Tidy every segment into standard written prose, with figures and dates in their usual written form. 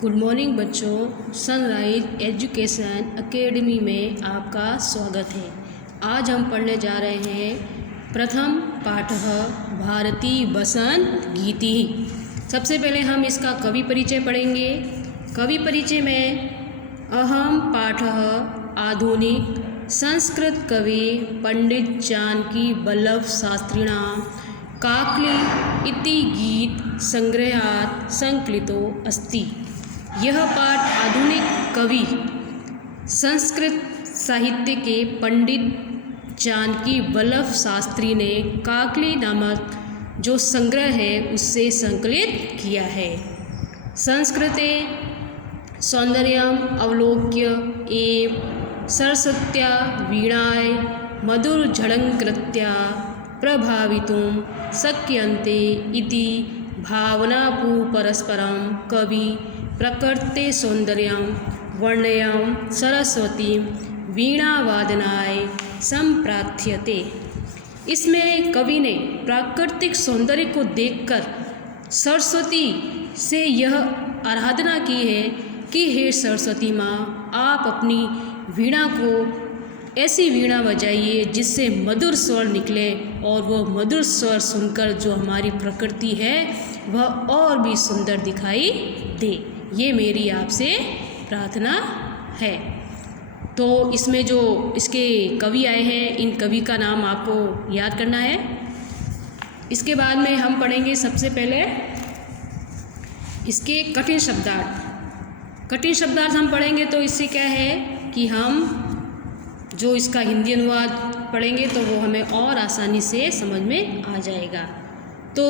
Good morning बच्चों, sunrise education academy में आपका स्वागत है। आज हम पढ़ने जा रहे हैं प्रथम पाठः भारती बसंत गीति। सबसे पहले हम इसका कवि परिचय पढ़ेंगे। कवि परिचय में अहम पाठः आधुनिक संस्कृत कवि पंडित जानकी वल्लभ शास्त्रिणां काकली इति गीत संग्रहात् संकलितो अस्ति। यह पाठ आधुनिक कवि संस्कृत साहित्य के पंडित जानकी वल्लभ शास्त्री ने काकली नामक जो संग्रह है उससे संकलित किया है। संस्कृते सौंदर्यम अवलोक्य एव सरस्वत्या वीणाय मधुर झड़ंकृत्या प्रभावितुं शक्यन्ते इति भावनापु परस्परं कवि प्रकृते सौंदर्यं वर्णयं सरस्वती वीणावादनाय संप्रार्थ्यते। इसमें कवि ने प्राकृतिक सौंदर्य को देखकर सरस्वती से यह आराधना की है कि हे सरस्वती माँ, आप अपनी वीणा को ऐसी वीणा बजाइए जिससे मधुर स्वर निकले और वह मधुर स्वर सुनकर जो हमारी प्रकृति है वह और भी सुंदर दिखाई दे। ये मेरी आपसे प्रार्थना है। तो इसमें जो इसके कवि आए हैं, इन कवि का नाम आपको याद करना है। इसके बाद में हम पढ़ेंगे सबसे पहले इसके कठिन शब्दार्थ। कठिन शब्दार्थ हम पढ़ेंगे तो इससे क्या है कि हम जो इसका हिंदी अनुवाद पढ़ेंगे तो वो हमें और आसानी से समझ में आ जाएगा। तो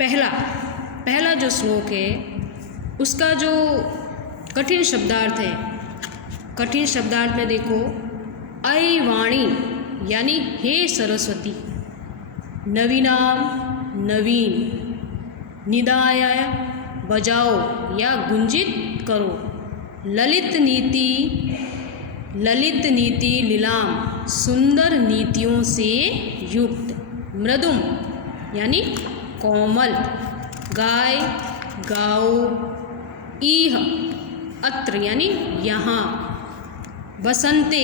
पहला जो श्लोक है उसका जो कठिन शब्दार्थ है, कठिन शब्दार्थ में देखो, ऐ वाणी यानी हे सरस्वती, नवीनाम नवीन, निदाय बजाओ या गुंजित करो, ललित नीति लीलाम सुंदर नीतियों से युक्त, मृदुम यानी कोमल, गाय गाओ, इह अत्र यानी यहाँ, बसंते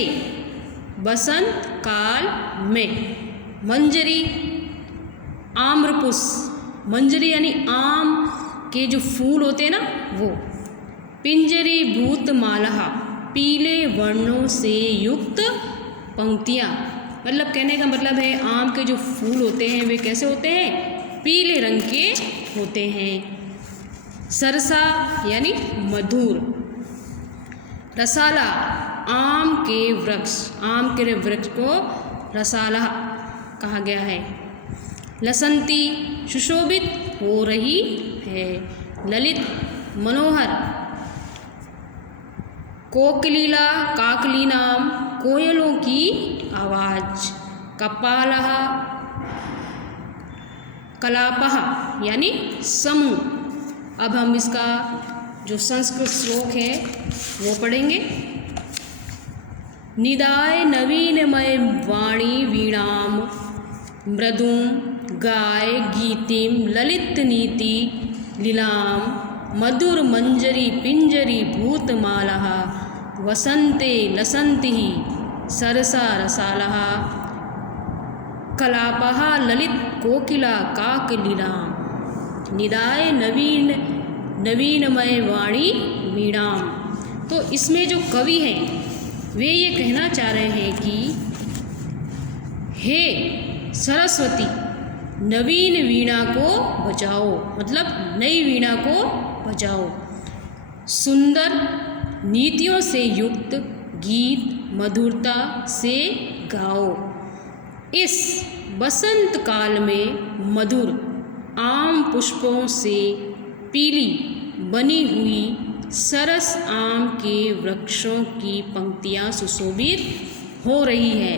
बसंत काल में, मंजरी आम्रपुष्प, मंजरी यानी आम के जो फूल होते हैं ना वो, पिंजरी भूतमाला पीले वर्णों से युक्त पंक्तियाँ। मतलब कहने का मतलब है आम के जो फूल होते हैं वे कैसे होते हैं, पीले रंग के होते हैं। सरसा यानी मधुर, रसाला आम के वृक्ष को रसाला कहा गया है। लसंती सुशोभित हो रही है, ललित मनोहर, कोकिलीला काकली नाम कोयलों की आवाज़, कपालः कलापः यानी समूह। अब हम इसका जो संस्कृत श्लोक है वो पढ़ेंगे। निदाय नवीनमय वाणी वीणाम मृदुम गाय गीतिम ललित नीति लीलाम मधुर मंजरी पिंजरी भूतमाला वसंते लसंति सरसा रसालः कलापः ललित कोकिला काकलीलाम, निदाय नवीनमय वाणी वीणाम। तो इसमें जो कवि हैं वे ये कहना चाह रहे हैं कि हे सरस्वती, नवीन वीणा को बजाओ, मतलब नई वीणा को बजाओ, सुंदर नीतियों से युक्त गीत मधुरता से गाओ। इस बसंत काल में मधुर आम पुष्पों से पीली बनी हुई सरस आम के वृक्षों की पंक्तियाँ सुशोभित हो रही है।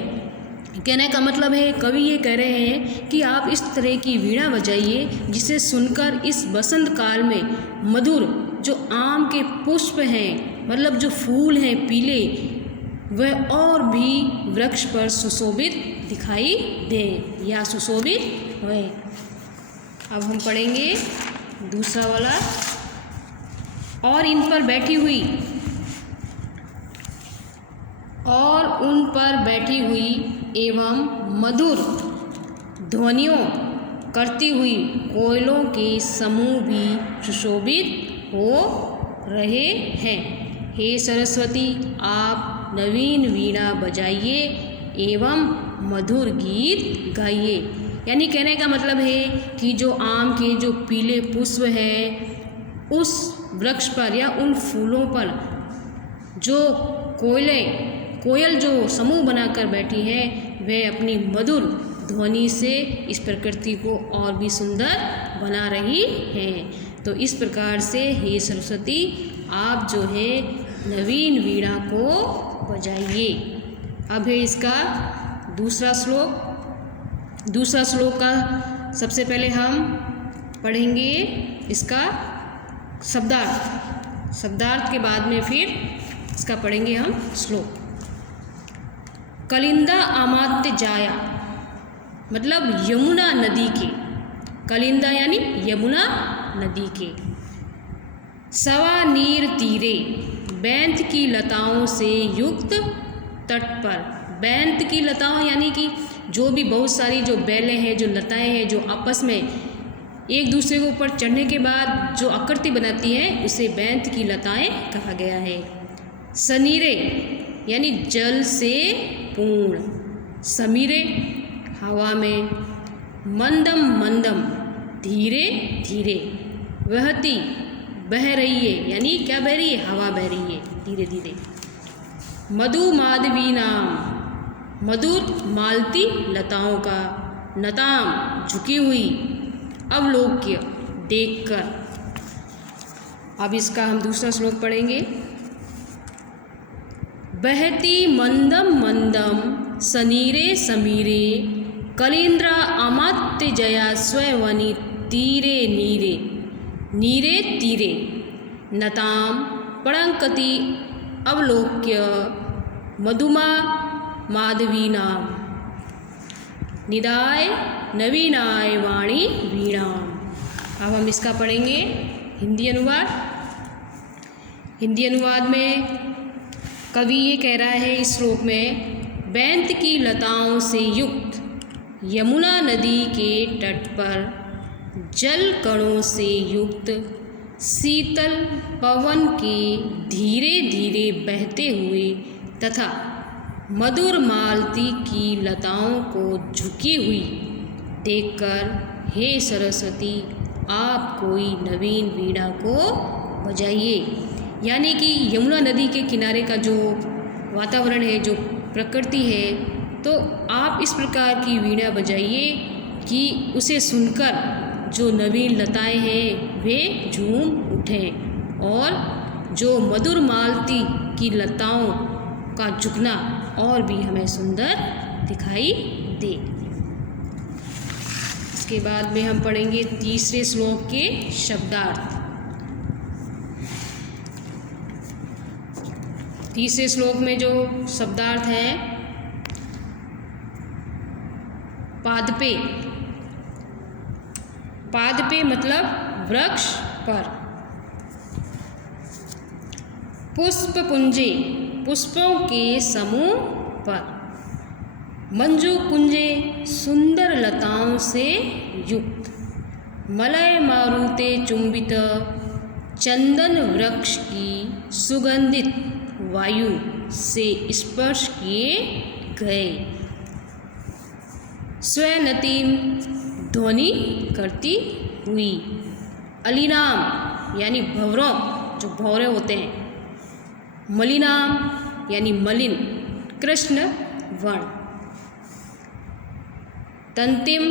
कहने का मतलब है कवि ये कह रहे हैं कि आप इस तरह की वीणा बजाइए जिसे सुनकर इस बसंत काल में मधुर जो आम के पुष्प हैं, मतलब जो फूल हैं पीले, वह और भी वृक्ष पर सुशोभित दिखाई दें या सुशोभित हुए। अब हम पढ़ेंगे दूसरा वाला और इन पर बैठी हुई और उन पर बैठी हुई एवं मधुर ध्वनियों करती हुई कोयलों के समूह भी सुशोभित हो रहे हैं। हे सरस्वती, आप नवीन वीणा बजाइए एवं मधुर गीत गाइए। यानी कहने का मतलब है कि जो आम के जो पीले पुष्प हैं उस वृक्ष पर या उन फूलों पर जो कोयल जो समूह बनाकर बैठी है वह अपनी मधुर ध्वनि से इस प्रकृति को और भी सुंदर बना रही हैं। तो इस प्रकार से हे सरस्वती, आप जो है नवीन वीणा को बजाइए। अब है इसका दूसरा श्लोक। दूसरा श्लोक का सबसे पहले हम पढ़ेंगे इसका शब्दार्थ के बाद में फिर इसका पढ़ेंगे हम श्लोक। कलिंदा अमात्य जाया मतलब यमुना नदी के, कलिंदा यानी यमुना नदी के, सवा नीर तीरे बैंत की लताओं से युक्त तट पर। बैंत की लताओं यानी कि जो भी बहुत सारी जो बेलें हैं, जो लताएं हैं, जो आपस में एक दूसरे के ऊपर चढ़ने के बाद जो आकृति बनाती हैं उसे बैंत की लताएं कहा गया है। सनीरे यानी जल से पूर्ण, समीरे हवा में, मंदम मंदम धीरे धीरे, वहती बह रही है यानी क्या बह रही है, हवा बह रही है धीरे धीरे। मधु माधवी नाम मधुर मालती लताओं का, नताम झुकी हुई अवलोक्य देखकर। अब इसका हम दूसरा श्लोक पढ़ेंगे। बहती मंदम मंदम सनीरे समीरे कलिंद्रा अमात्य जया स्ववनी तीरे नीरे, नीरे तीरे नताम पड़ंकति अवलोक्य मधुमा माधवी नाम निदाय नवीनाय वाणी वीणाम। अब हम इसका पढ़ेंगे हिंदी अनुवाद। हिंदी अनुवाद में कवि ये कह रहा है इस श्लोक में, बैंत की लताओं से युक्त यमुना नदी के तट पर जल कणों से युक्त शीतल पवन के धीरे धीरे बहते हुए तथा मधुर मालती की लताओं को झुकी हुई देखकर, हे सरस्वती, आप कोई नवीन वीणा को बजाइए। यानी कि यमुना नदी के किनारे का जो वातावरण है, जो प्रकृति है, तो आप इस प्रकार की वीणा बजाइए कि उसे सुनकर जो नवीन लताएं हैं वे झूम उठें और जो मधुर मालती की लताओं का झुकना और भी हमें सुंदर दिखाई दे। इसके बाद में हम पढ़ेंगे तीसरे श्लोक के शब्दार्थ। तीसरे श्लोक में जो शब्दार्थ है, पादपे। पादपे मतलब वृक्ष पर। पुष्प पुंजे पुष्पों के समूह पर। मंजू कुंजे सुंदर लताओं से युक्त। मलय मारुते चुंबित चंदन वृक्ष की सुगंधित वायु से स्पर्श किए गए। स्वनतीम ध्वनि करती हुई। अलीनाम यानी भंवरों, जो भंवरे होते हैं। मलिनाम यानी मलिन, कृष्ण वर्ण। ततिम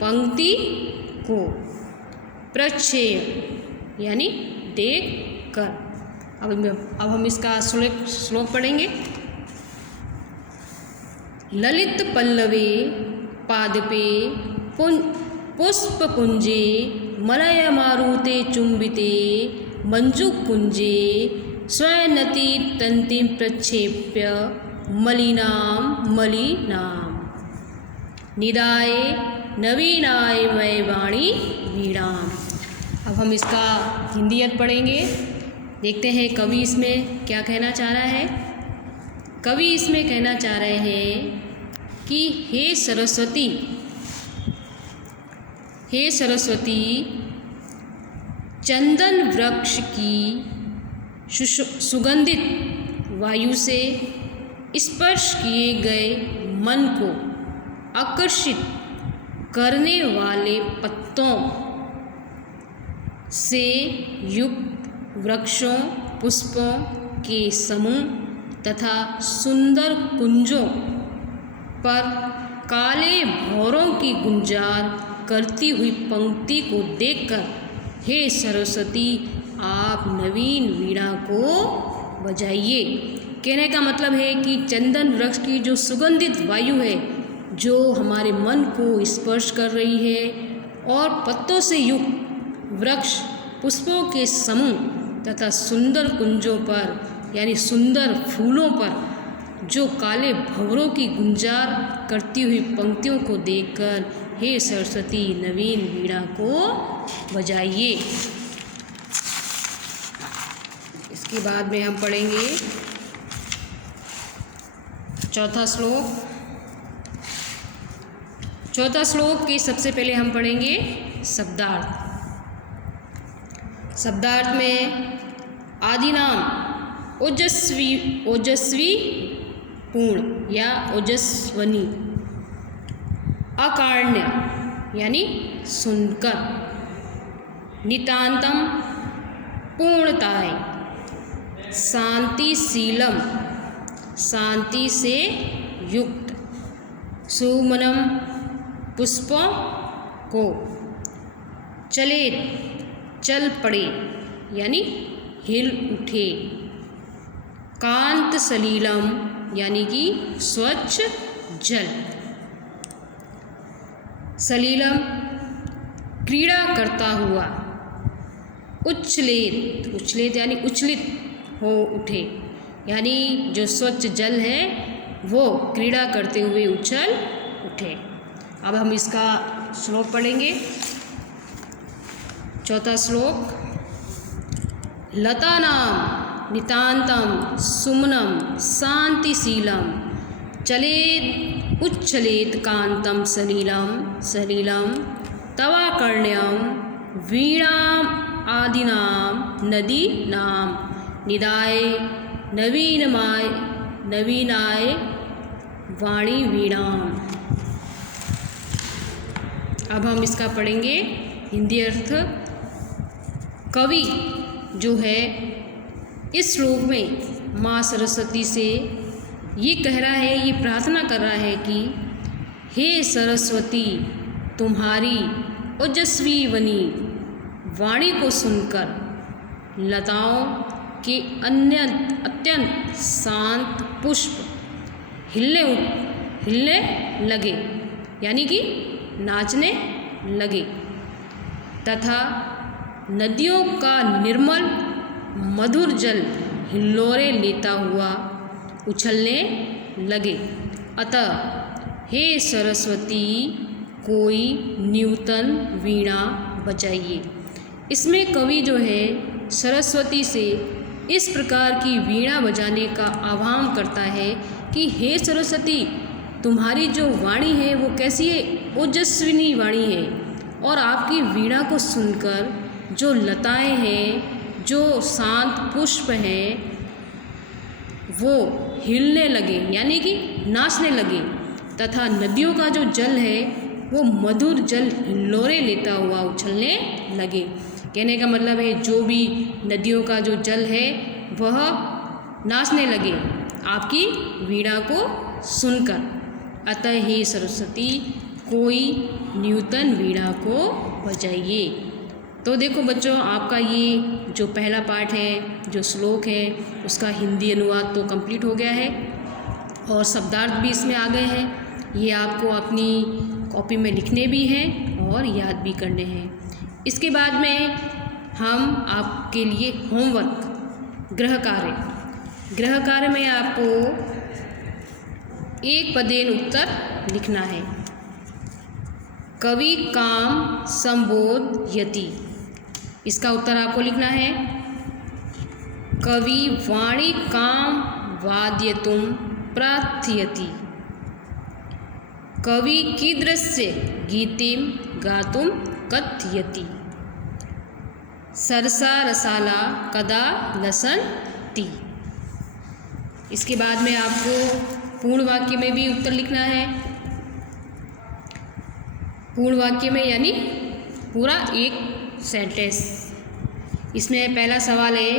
पंक्ति को। प्रच्छेय यानी देख कर। अब हम इसका श्लोक पढ़ेंगे। ललित पल्लवे पादपे पुष्प पुंजे मलय मारुते चुंबिते मंजु कुंजे स्वनति तंतिम प्रक्षेप्य मलिनाम निदाय नवीनाय वै वाणी वीणाम। अब हम इसका हिंदी अर्थ पढ़ेंगे। देखते हैं कवि इसमें क्या कहना चाह रहा है। कवि इसमें कहना चाह रहे हैं कि हे सरस्वती, हे सरस्वती, चंदन वृक्ष की सुगंधित वायु से स्पर्श किए गए मन को आकर्षित करने वाले पत्तों से युक्त वृक्षों, पुष्पों के समूह तथा सुंदर कुंजों पर काले भौरों की गुंजार करती हुई पंक्ति को देखकर हे सरस्वती, आप नवीन वीणा को बजाइए। कहने का मतलब है कि चंदन वृक्ष की जो सुगंधित वायु है, जो हमारे मन को स्पर्श कर रही है, और पत्तों से युक्त वृक्ष, पुष्पों के समूह तथा सुंदर कुंजों पर यानी सुंदर फूलों पर जो काले भंवरों की गुंजार करती हुई पंक्तियों को देखकर हे सरस्वती, नवीन वीणा को बजाइए। इसके बाद में हम पढ़ेंगे चौथा श्लोक। चौथा श्लोक के सबसे पहले हम पढ़ेंगे शब्दार्थ। शब्दार्थ में आदि नाम ओजस्वी, ओजस्वी पूर्ण या ओजस्वनी, अकार्ण्य यानी सुनकर, नितांतम पूर्णताएं, शांतिशीलम शांति से युक्त, सुमनम पुष्पों को, चले चल पड़े यानी हिल उठे, कांत सलीलम यानी कि स्वच्छ जल, सलीलम क्रीड़ा करता हुआ, उच्छ्लेत, उच्छ्लेत यानी उच्छलित हो उठे, यानी जो स्वच्छ जल है वो क्रीड़ा करते हुए उछल उठे। अब हम इसका श्लोक पढ़ेंगे। चौथा श्लोक, लतानां नितांतम सुमनम शांतिशीलम, चलेत उच्छलेत कांतम सलीलम सलीलम, तवाकर्ण्यम वीणाम आदिनाम नदीनाम, निदाय नवीनमाय नवीनाय वाणी वीणाम। अब हम इसका पढ़ेंगे हिंदी अर्थ। कवि जो है इस श्लोक में माँ सरस्वती से ये कह रहा है, ये प्रार्थना कर रहा है कि हे सरस्वती, तुम्हारी ओजस्वी वनी वाणी को सुनकर लताओं के अत्यंत शांत पुष्प हिलने लगे यानी कि नाचने लगे, तथा नदियों का निर्मल मधुर जल हिल्लोरे लेता हुआ उछलने लगे। अतः हे सरस्वती, कोई नूतन वीणा बजाइए। इसमें कवि जो है सरस्वती से इस प्रकार की वीणा बजाने का आह्वान करता है कि हे सरस्वती, तुम्हारी जो वाणी है वो कैसी है, ओजस्विनी वाणी है, और आपकी वीणा को सुनकर जो लताएं हैं, जो शांत पुष्प हैं, वो हिलने लगे यानी कि नाचने लगे, तथा नदियों का जो जल है वो मधुर जल हिल्लोरे लेता हुआ उछलने लगे। कहने का मतलब है जो भी नदियों का जो जल है वह नाचने लगे आपकी वीणा को सुनकर। अतः हे सरस्वती, कोई नूतन वीणा को बजाइए। तो देखो बच्चों, आपका ये जो पहला पाठ है, जो श्लोक है, उसका हिंदी अनुवाद तो कंप्लीट हो गया है और शब्दार्थ भी इसमें आ गए हैं। ये आपको अपनी कॉपी में लिखने भी हैं और याद भी करने हैं। इसके बाद में हम आपके लिए होमवर्क, गृह कार्य में आपको एक पदेन उत्तर लिखना है। कवि काम संबोधयति, इसका उत्तर आपको लिखना है कवि वाणी काम वाद्यतुम प्रार्थयति। कवि कीदृश्य गीतिम गातुम कथयति। सरसा रसाला कदा लसन्ति। इसके बाद में आपको पूर्ण वाक्य में भी उत्तर लिखना है। पूर्ण वाक्य में यानी पूरा एक सेंटेंस। इसमें पहला सवाल है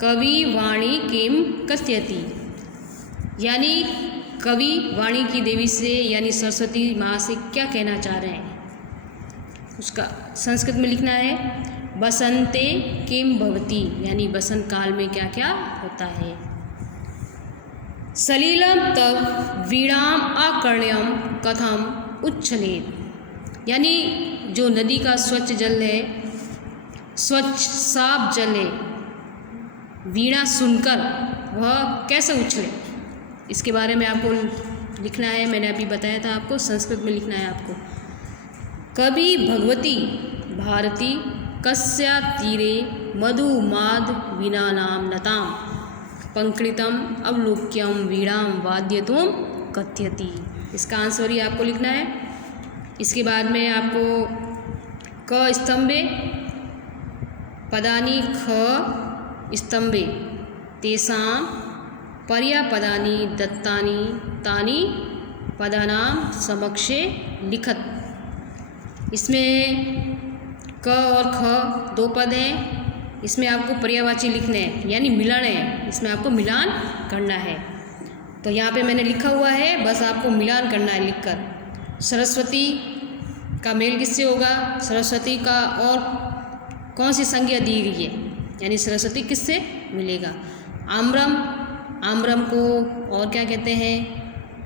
कवि वाणी किम कथयति, यानी कवि वाणी की देवी से यानी सरस्वती माँ से क्या कहना चाह रहे हैं। उसका संस्कृत में लिखना है बसंते किम भवति, यानी बसंत काल में क्या क्या होता है। सलिलम तव वीणाम आकर्ण्यम कथम उच्छलेत, यानी जो नदी का स्वच्छ जल है, स्वच्छ साफ जल है, वीणा सुनकर वह कैसे उछले, इसके बारे में आपको लिखना है। मैंने अभी बताया था आपको, संस्कृत में लिखना है आपको। कवि भगवती भारती कस्या तीरे मधुमाद वीणा नाम नताम पंकृतम अवलोक्यम वीणाम वाद्यतुम कथयति। इसका आंसर ही आपको लिखना है। इसके बाद में आपको क स्तंभे पदानि ख स्तंभे तेषां पर्यापदानि दत्तानि तानि पदानां समक्षे लिखत। इसमें क और ख दो पद हैं, इसमें आपको पर्यायवाची लिखने हैं यानी मिलान है, इसमें आपको मिलान करना है। तो यहाँ पे मैंने लिखा हुआ है, बस आपको मिलान करना है लिखकर। सरस्वती का मेल किससे होगा, सरस्वती का और कौन सी संज्ञा दी गई है, यानी सरस्वती किससे मिलेगा। आम्रम, आम्रम को और क्या कहते हैं,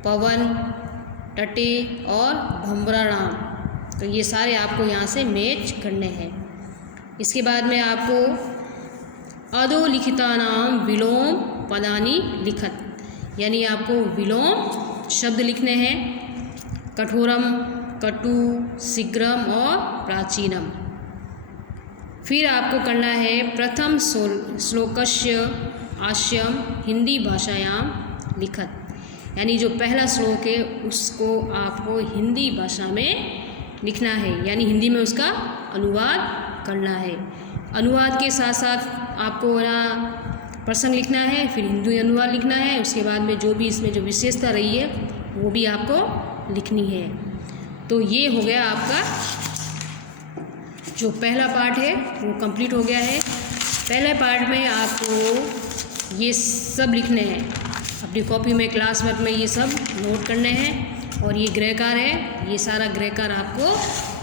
पवन, टटे और भंवराणाम। तो ये सारे आपको यहाँ से मैच करने हैं। इसके बाद में आपको अधोलिखितानाम विलोम पदानि लिखत, यानी आपको विलोम शब्द लिखने हैं। कठोरम, कटु, शीघ्रम और प्राचीनम। फिर आपको करना है प्रथम श्लोकस्य आशयम हिंदी भाषायाम लिखत, यानी जो पहला श्लोक है उसको आपको हिंदी भाषा में लिखना है, यानी हिंदी में उसका अनुवाद करना है। अनुवाद के साथ साथ आपको ना प्रसंग लिखना है, फिर हिंदी अनुवाद लिखना है। उसके बाद में जो भी इसमें जो विशेषता रही है वो भी आपको लिखनी है। तो ये हो गया आपका जो पहला पार्ट है वो कंप्लीट हो गया है। पहले पार्ट में आपको ये सब लिखने हैं, अपनी कॉपी में क्लास वर्क में ये सब नोट करने हैं। और ये गृहकार है, ये सारा गृहकार आपको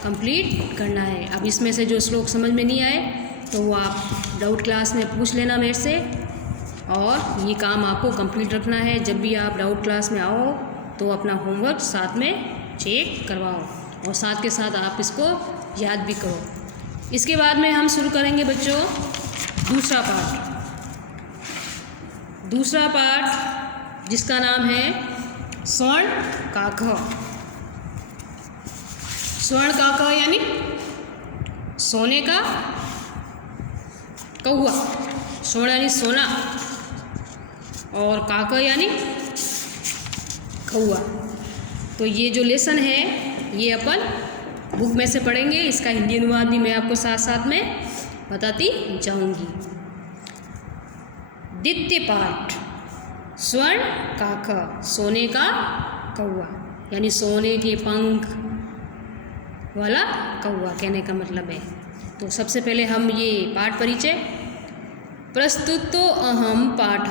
कंप्लीट करना है। अब इसमें से जो श्लोक समझ में नहीं आए तो वो आप डाउट क्लास में पूछ लेना मेरे से, और ये काम आपको कंप्लीट रखना है। जब भी आप डाउट क्लास में आओ तो अपना होमवर्क साथ में चेक करवाओ और साथ के साथ आप इसको याद भी करो। इसके बाद में हम शुरू करेंगे बच्चों दूसरा पार्ट। दूसरा पार्ट जिसका नाम है स्वर्ण काक। स्वर्ण काक यानी सोने का कौआ, स्वर्ण यानी सोना और काक यानी कौआ। तो ये जो लेसन है ये अपन बुक में से पढ़ेंगे, इसका हिंदी अनुवाद भी मैं आपको साथ साथ में बताती जाऊंगी। द्वितीय पाठ स्वर्ण काक, सोने का कौआ, यानी सोने के पंख वाला कौआ कहने का मतलब है। तो सबसे पहले हम ये पाठ परिचय। प्रस्तुतो अहम पाठ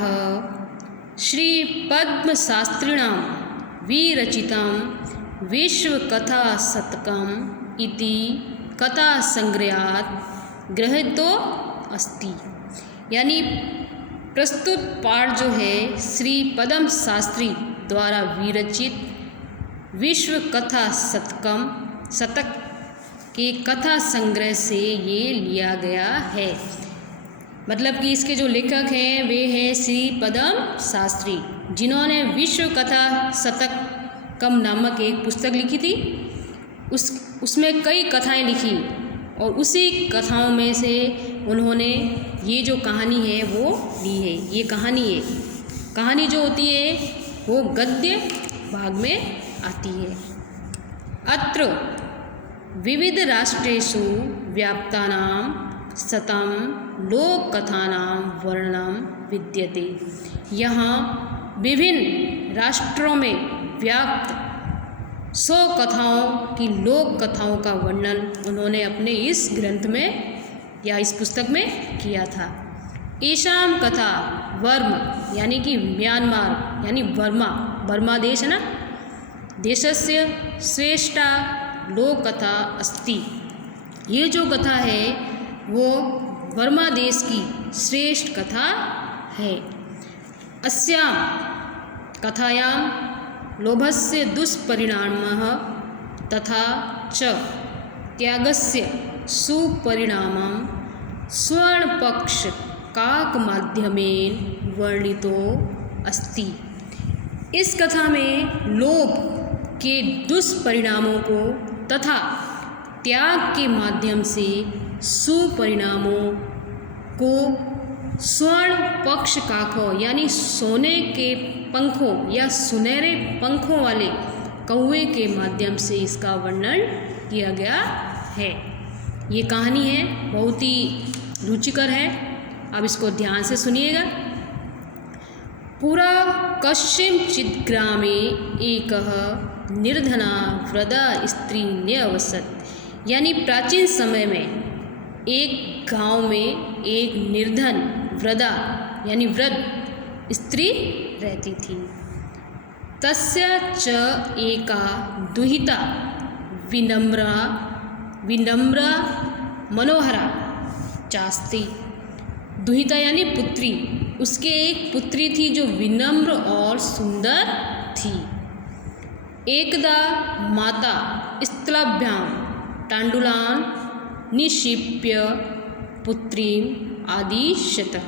श्री पद्म शास्त्रिणां विरचितं विश्वकथा शतकम् इति कथा संग्रहात् गृहीतो अस्ति, यानी प्रस्तुत पाठ जो है श्री पद्म शास्त्री द्वारा विरचित विश्व कथा शतक के कथा संग्रह से ये लिया गया है। मतलब कि इसके जो लेखक हैं वे हैं श्री पद्म शास्त्री, जिन्होंने विश्व कथा शतकम नामक एक पुस्तक लिखी थी। उसमें कई कथाएं लिखी और उसी कथाओं में से उन्होंने ये जो कहानी है वो ली है। ये कहानी है, कहानी जो होती है वो गद्य भाग में आती है। अत्र विविध राष्ट्रेषु व्याप्तानां शतं लोककथानां वर्णनं विद्यते। यहाँ विभिन्न राष्ट्रों में व्याप्त 100 कथाओं की लोक कथाओं का वर्णन उन्होंने अपने इस ग्रंथ में या इस पुस्तक में किया था। एशाम कथा वर्म यानी कि म्यांमार यानी बर्मा देश है ना, देशस्य श्रेष्ठा लोक कथा अस्ति। ये जो कथा है वो बर्मा देश की श्रेष्ठ कथा है। अस्यां कथायां लोभस्य दुष्परिणामः तथा च त्यागस्य सुपरिणामं स्वर्णपक्ष काकमाध्यमेन वर्णितो अस्ति। इस कथा में लोभ के दुष्परिणामों को तथा त्याग के माध्यम से सुपरिणामों को स्वर्ण पक्ष काकों यानी सोने के पंखों या सुनहरे पंखों वाले कौवे के माध्यम से इसका वर्णन किया गया है। ये कहानी है, बहुत ही रुचिकर है। अब इसको ध्यान से सुनिएगा। पुरा कस्मिंश्चित् ग्रामे एकः निर्धना वृद्धा स्त्री न्यवसत्। यानी प्राचीन समय में एक गांव में एक निर्धन वृद्धा यानी वृद्ध स्त्री रहती थी। तस्य च एका दुहिता विनम्रा मनोहरा चास्ति। दुहिता यानी पुत्री, उसके एक पुत्री थी जो विनम्र और सुंदर थी। एकदा माता स्थलाभ्यां तांडुलान् निक्षिप्य पुत्रीं आदिशतः।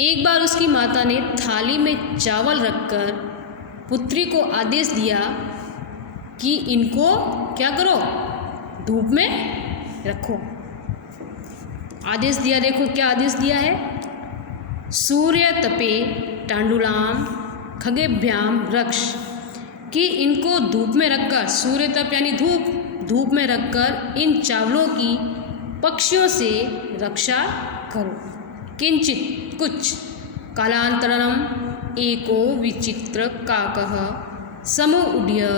एक बार उसकी माता ने थाली में चावल रखकर पुत्री को आदेश दिया कि इनको क्या करो, धूप में रखो। आदेश दिया, देखो क्या आदेश दिया है। सूर्य तपे तांडुलाम खगेभ्याम रक्ष, कि इनको धूप में रखकर, सूर्य तप यानी धूप में रखकर इन चावलों की पक्षियों से रक्षा करो। किंचित कुछ कालांतरम एको विचित्र काकः समुड्य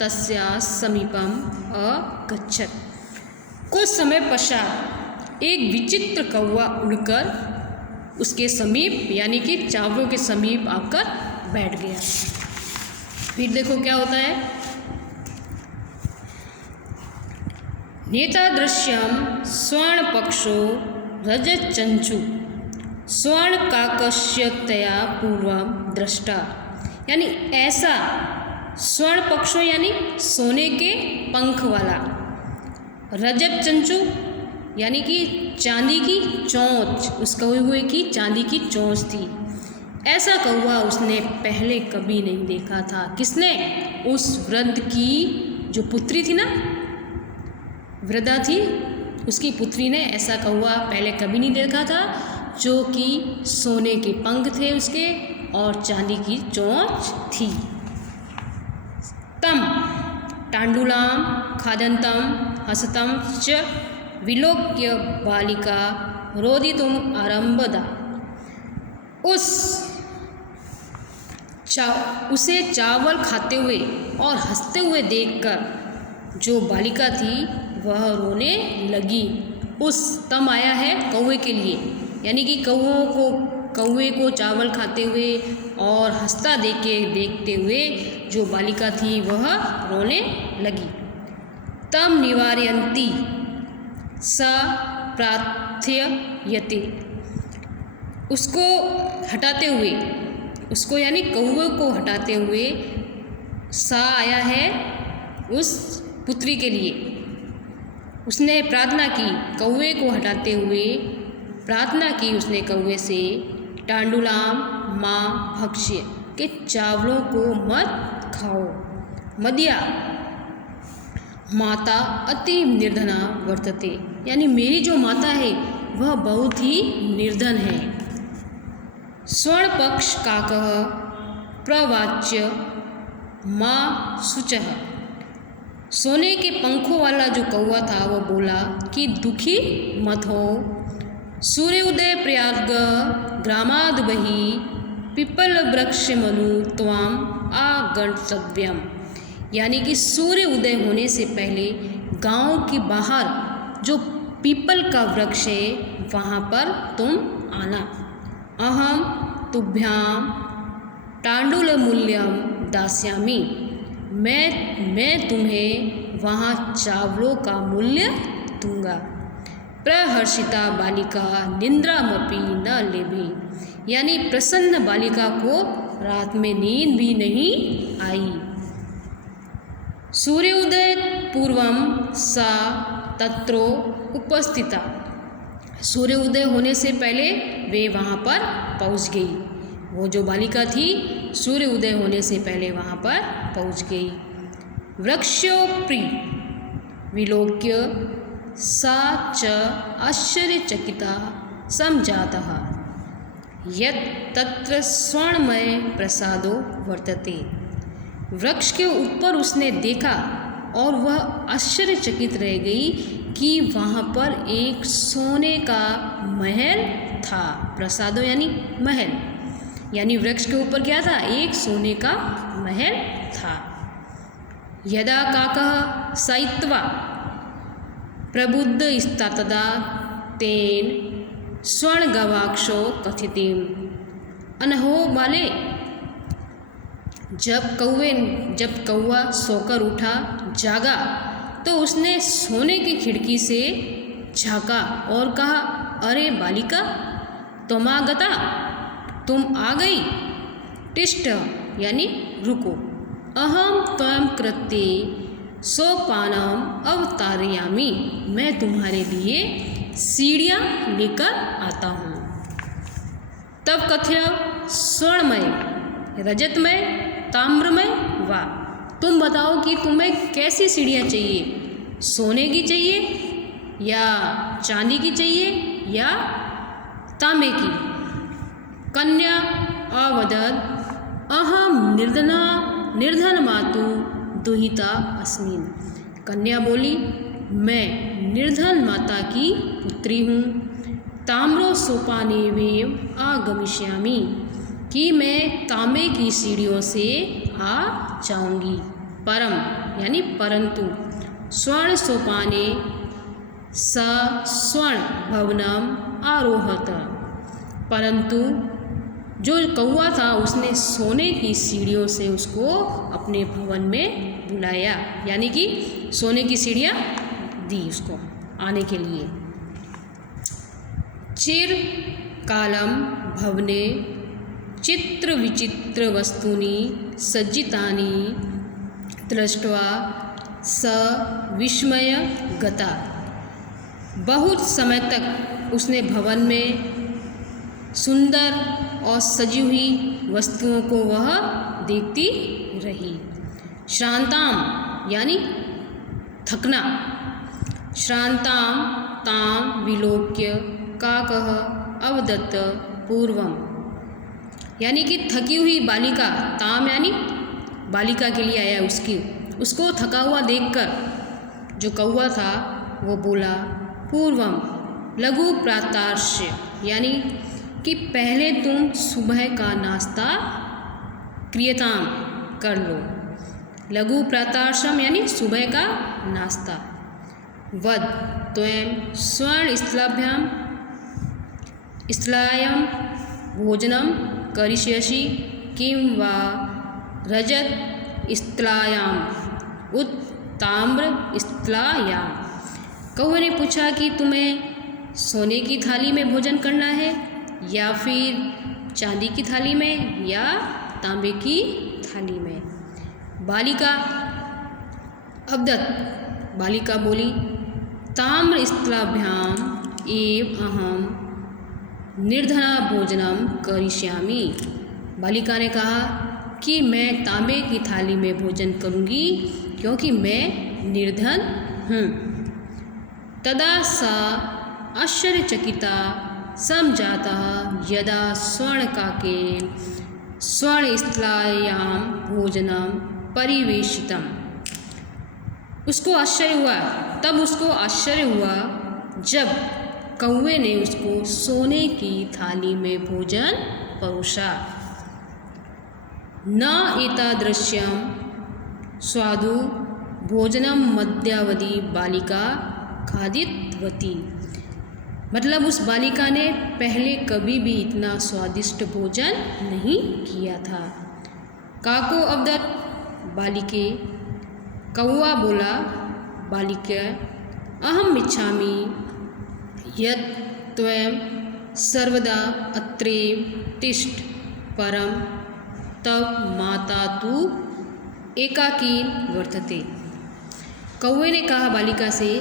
तस्या समीपम अगच्छत्। कुछ समय पश्चात एक विचित्र कौवा उड़कर उसके समीप यानी कि चावलों के समीप आकर बैठ गया। फिर देखो क्या होता है। नेतादृश्यम स्वर्ण पक्षो रजतचंचु स्वर्ण काकस्यतया पूर्वम दृष्टा। यानी ऐसा स्वर्ण पक्षो यानी सोने के पंख वाला, रजत चंचु यानी कि चांदी की चोंच, उस कौवे हुए की चांदी की चोंच थी। ऐसा कौवा उसने पहले कभी नहीं देखा था। किसने? उस वृद्ध की जो पुत्री थी ना, वृद्धा थी, उसकी पुत्री ने ऐसा कौवा पहले कभी नहीं देखा था, जो कि सोने के पंख थे उसके और चांदी की चोंच थी। तम तांडुलाम खादंतम हसतम च विलोक्य बालिका रोदितुम आरंभदा। उसे चावल खाते हुए और हंसते हुए देखकर जो बालिका थी वह रोने लगी। उस तम आया है कौवे के लिए, यानी कि कौवे को चावल खाते हुए और हंसता देखते हुए जो बालिका थी वह रोने लगी। तम निवारयन्ती सा प्रार्थयते। उसको हटाते हुए, उसको यानी कौवे को हटाते हुए सा आया है उस पुत्री के लिए। उसने प्रार्थना की, कौवे को हटाते हुए प्रार्थना की उसने कौवे से, टांडुलाम माँ भक्ष्य, के चावलों को मत खाओ। मदिया माता अति निर्धना वर्तते, यानी मेरी जो माता है वह बहुत ही निर्धन है। स्वर्णपक्ष काकः प्रवाच्य माँ शुचः, सोने के पंखों वाला जो कौवा था वह बोला कि दुखी मत हो। सूर्योदय प्रयाग ग्रामाद बहि पिपल वृक्ष मनु त्वाम आगंतव्यम, यानी कि सूर्य उदय होने से पहले गांव के बाहर जो पीपल का वृक्ष है वहाँ पर तुम आना। अहम तुभ्याम तांडुलमूल्यम दास्यामि, मैं तुम्हें वहाँ चावलों का मूल्य दूंगा। प्रहर्षिता बालिका निंद्रामपि न लेभे, यानी प्रसन्न बालिका को रात में नींद भी नहीं आई। सूर्योदय पूर्वम सा तत्रो उपस्थिता, सूर्योदय होने से पहले वे वहाँ पर पहुँच गई। वो जो बालिका थी सूर्य उदय होने से पहले वहाँ पर पहुँच गई। वृक्षोप्रि विलोक्य सा च आश्चर्यचकिता समजातः यत् तत्र स्वर्णमय प्रसादो वर्तते, वृक्ष के ऊपर उसने देखा और वह आश्चर्यचकित रह गई कि वहाँ पर एक सोने का महल था। प्रसादो यानी महल, यानी वृक्ष के ऊपर क्या था, एक सोने का महल था। यदा काकः सायित्वा प्रबुद्ध इस्तदा तेन स्वर्णगवाक्षो कथितिम, अनहो बाले, जब कौवा सोकर उठा जागा तो उसने सोने की खिड़की से झाँका और कहा, अरे बालिका त्वमागता, तुम आ गई। तिष्ठ यानी रुको। अहम त्वं कृते सोपानम अवतारयामि, मैं तुम्हारे लिए सीढ़ियाँ लेकर आता हूँ। तब कथ्य स्वर्णमय, रजतमय, ताम्रमय वा, तुम बताओ कि तुम्हें कैसी सीढ़ियाँ चाहिए, सोने की चाहिए या चांदी की चाहिए या तांबे की। कन्या अवदत् अहम निर्धन मातु दुहिता अस्मिन्, कन्या बोली मैं निर्धन माता की पुत्री हूँ। ताम्रो सोपानेवेव आगमिष्यामि, कि मैं तांबे की सीढ़ियों से आ जाऊंगी। परम यानी परंतु, स्वर्ण सोपाने स स्वर्ण भवनम आरोहत, परंतु जो कौवा था उसने सोने की सीढ़ियों से उसको अपने भवन में बुलाया, यानी कि सोने की सीढ़ियाँ दी उसको आने के लिए। चिर कालम भवने चित्र विचित्र वस्तूनि सज्जितानि दृष्ट्वा स विस्मय गता, बहुत समय तक उसने भवन में सुंदर और सजी हुई वस्तुओं को वह देखती रही। श्रांताम यानी थकना, श्रांताम ताम विलोक्य काकः अवदत्त पूर्वम, यानी कि थकी हुई बालिका, ताम यानी बालिका के लिए आया उसको थका हुआ देखकर जो कौवा था वो बोला, पूर्वम लघु प्रातर्ष्य, यानी कि पहले तुम सुबह का नाश्ता क्रियताम कर लो। लघु प्रातर्शम यानी सुबह का नाश्ता। वद त्वं स्वर्ण स्थलायां भोजनम करिष्यसि किं वा रजत स्थलायां उत ताम्र स्थलायां। कौवे ने पूछा कि तुम्हें सोने की थाली में भोजन करना है या फिर चांदी की थाली में या तांबे की थाली में। बालिका अवदत्, बालिका बोली, ताम्र स्थलाभ्याम एव अहम निर्धना भोजनम करिष्यामि। बालिका ने कहा कि मैं तांबे की थाली में भोजन करूंगी क्योंकि मैं निर्धन हूँ। तदा सा आश्चर्यचकिता समजातः यदा स्वर्णकाके स्वर्णस्थलायां भोजनं परिवेशितम्। उसको आश्चर्य हुआ, तब उसको आश्चर्य हुआ जब कौवे ने उसको सोने की थाली में भोजन परोसा। न एतादृश्यं स्वादु भोजनम मध्यावधि बालिका खादितवती। मतलब उस बालिका ने पहले कभी भी इतना स्वादिष्ट भोजन नहीं किया था। काको अवदत् बालिके, कौवा बोला बालिका, अहम इच्छामि यत् त्वं सर्वदा अत्रैव तिष्ठ, परं तव माता तु एकाकी वर्तते। कौवे ने कहा बालिका से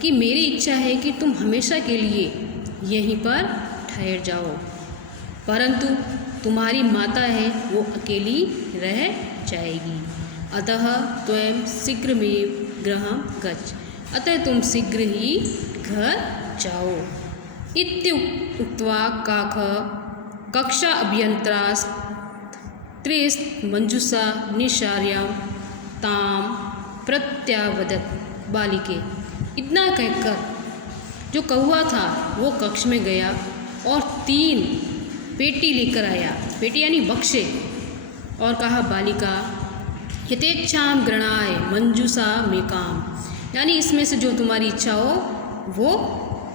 कि मेरी इच्छा है कि तुम हमेशा के लिए यहीं पर ठहर जाओ, परंतु तुम्हारी माता है वो अकेली रह जाएगी। अतः त्वं शीघ्रमेव गृहं गच्छ, अतः तुम शीघ्र ही घर जाओ। इत्युक्त्वा काकः कक्षा अभ्यन्तरास्त्रेस् मंजूषा निशार्यां तां प्रत्यावदत् बालिके। इतना कहकर जो कौवा था वो कक्ष में गया और 3 पेटी लेकर आया, पेटी यानी बक्से, और कहा बालिका यथेच्छां गृणाय मंजूषा में काम, यानी इसमें से जो तुम्हारी इच्छा हो वो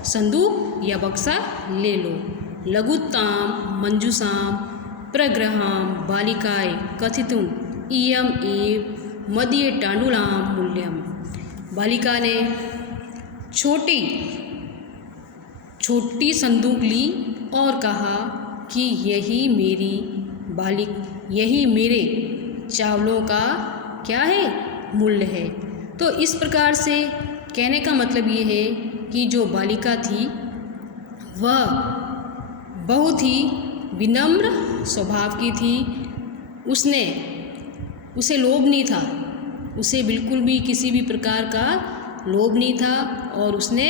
संदूक या बक्सा ले लो। लघुतां मंजूषां प्रगृहां बालिकाय कथितुम् इयम एव मदीय टाण्डुलां मूल्यम। बालिका ने छोटी संदूक ली और कहा कि यही मेरे चावलों का क्या है, मूल्य है। तो इस प्रकार से कहने का मतलब ये है कि जो बालिका थी वह बहुत ही विनम्र स्वभाव की थी। उसे लोभ नहीं था, उसे बिल्कुल भी किसी भी प्रकार का लोभ नहीं था, और उसने